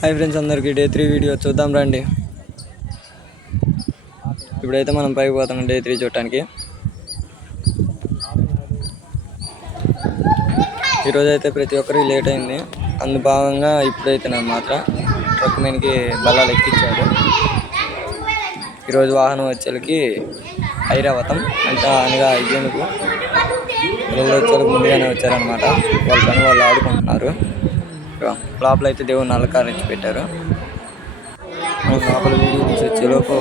Hi friends, అందరికీ day 3 video చూద్దాం రండి. ఇప్పుడైతే మనం పైకి పోతాం డే 3 చూడటానికి. ఈరోజు అయితే ప్రతి ఒక్కరికి లేట్ అయింది. అందు భాగంగా ఇప్పుడైతే నాకు మాత్రం ట్రక్ మీదకి బల్లాలు ఎక్కించాడు. ఈరోజు వాహనం వచ్చేకి ఐరావతం అంటే అనగా ఏనుగు వచ్చేకి ముందుగానే వచ్చారనమాట. వాళ్ళ పని వాళ్ళు ఆడుకుంటున్నారు. లోపల అయితే దేవుని అలంకరించి పెట్టారు. లోపల వీడియో తీసి వచ్చేలోపు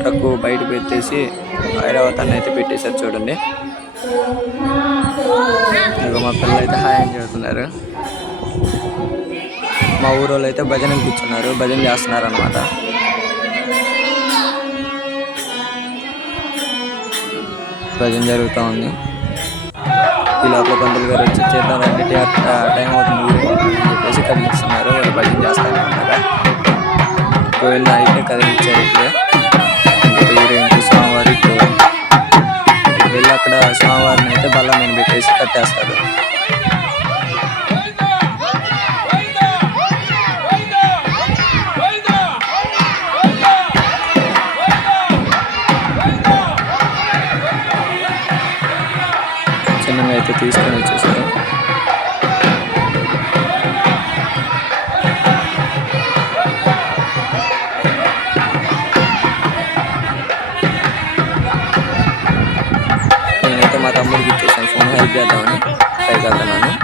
ట్రక్ బయట పెట్టేసి ఐరావతాన్ని అయితే పెట్టేశారు చూడండి. ఇంకా మా పిల్లలు అయితే హాయం చేస్తున్నారు. మా ఊరోళ్ళు అయితే భజన కూర్చున్నారు, భజన చేస్తున్నారు అనమాట. భజన జరుగుతూ ఉంది. ఈ లోపల పంతులు గారు వచ్చి చేద్దామంటే టైం అవుతుంది అని చెప్పేసి కదిలిస్తున్నారు. వాళ్ళు భజన చేస్తారు అనమాట. గోవింద అయితే కదిలిచ్చారు. ఇప్పుడే ఊరేంటి స్వామివారి వెళ్ళి అక్కడ స్వామివారిని అయితే బల్ల మీద పెట్టేసి కట్టేస్తారు. చిన్నగా అయితే తీసుకొని వచ్చేసారు. నేనైతే మా తమ్ముడికి ఇచ్చేసాను ఫోన్, హెల్ప్ చేద్దామని పైకి వెళ్తున్నాను.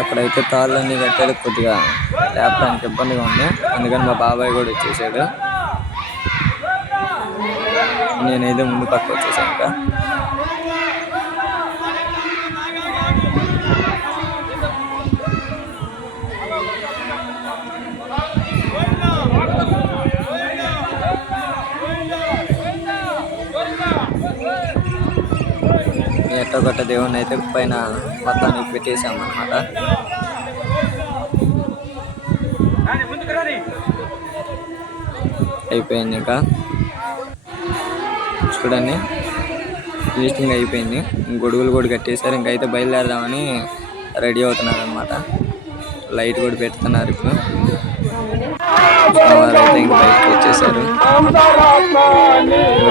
అక్కడైతే తాళ్ళన్నీ కట్టాలి, కొద్దిగా లేపడానికి ఇబ్బందిగా ఉంది. అందుకని మా బాబాయ్ కూడా వచ్చేసాడు. నేనైతే ముందు పక్క వచ్చేసాను. ఇంకా ఎట్టొకట్ట దేవుణ్ణి అయితే పైన మొత్తానికి పెట్టేసామన్నమాట. అయిపోయింది. ఇంకా చూడండి, ఫినిషింగ్ అయిపోయింది. గొడుగులు కూడా కట్టేశారు. ఇంకైతే బయలుదేరదామని రెడీ అవుతున్నారు అనమాట. లైట్ కూడా పెడుతున్నారు. ఇప్పుడు సోమవారం అయితే ఇంక బయటకు వచ్చేసారు.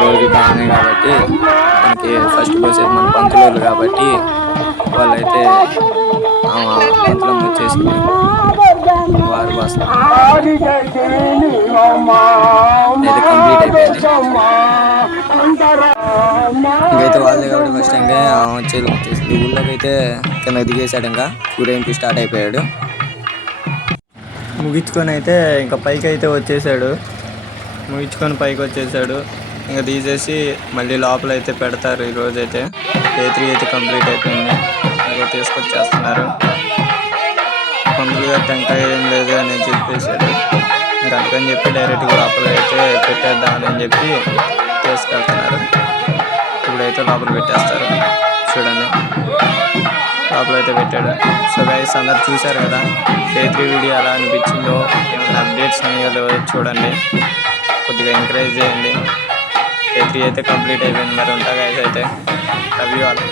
రోజు బాగానే కాబట్టి మనకి ఫస్ట్ పోసేది మన పంతులు కాబట్టి వాళ్ళైతే పంతులం వచ్చేసింది. వారు వస్తారు. అయితే కంప్లీట్ అయిపోయింది. ఇంకైతే వాళ్ళే కాబట్టి ఫస్ట్ ఇంకా వచ్చేసింది. ఊళ్ళోకి అయితే కింద దిగేసాడు. ఇంకా ఊరేంపు స్టార్ట్ అయిపోయాడు. ముగించుకొని అయితే ఇంకా పైకి అయితే వచ్చేసాడు. ముగించుకొని పైకి వచ్చేసాడు. ఇంకా తీసేసి మళ్ళీ లోపల అయితే పెడతారు. ఈరోజు అయితే డే 3 అయితే కంప్లీట్ అయిపోయింది. ఇంకా తీసుకొచ్చేస్తున్నారు. పంతులు గారు టెంకాయ ఏం లేదు అని చెప్పేసాడు. ఇంకా అందుకని చెప్పి డైరెక్ట్గా లోపల అయితే పెట్టేద్దామని చెప్పి తీసుకెళ్తున్నారు. ఇప్పుడైతే లోపల పెట్టేస్తారు. చూడండి, లోపల అయితే పెట్టాడు. సో గైస్, అందరు చూశారు కదా డే 3 వీడియో ఎలా అనిపించిందో, ఏమైనా అప్డేట్స్ ఉన్నాయో చూడండి. కొద్దిగా ఎంకరేజ్ చేయండి. డే 3 అయితే కంప్లీట్ అయిపోయింది. మరి ఉంటా గైస్. అయితే లవ్ యూ ఆల్.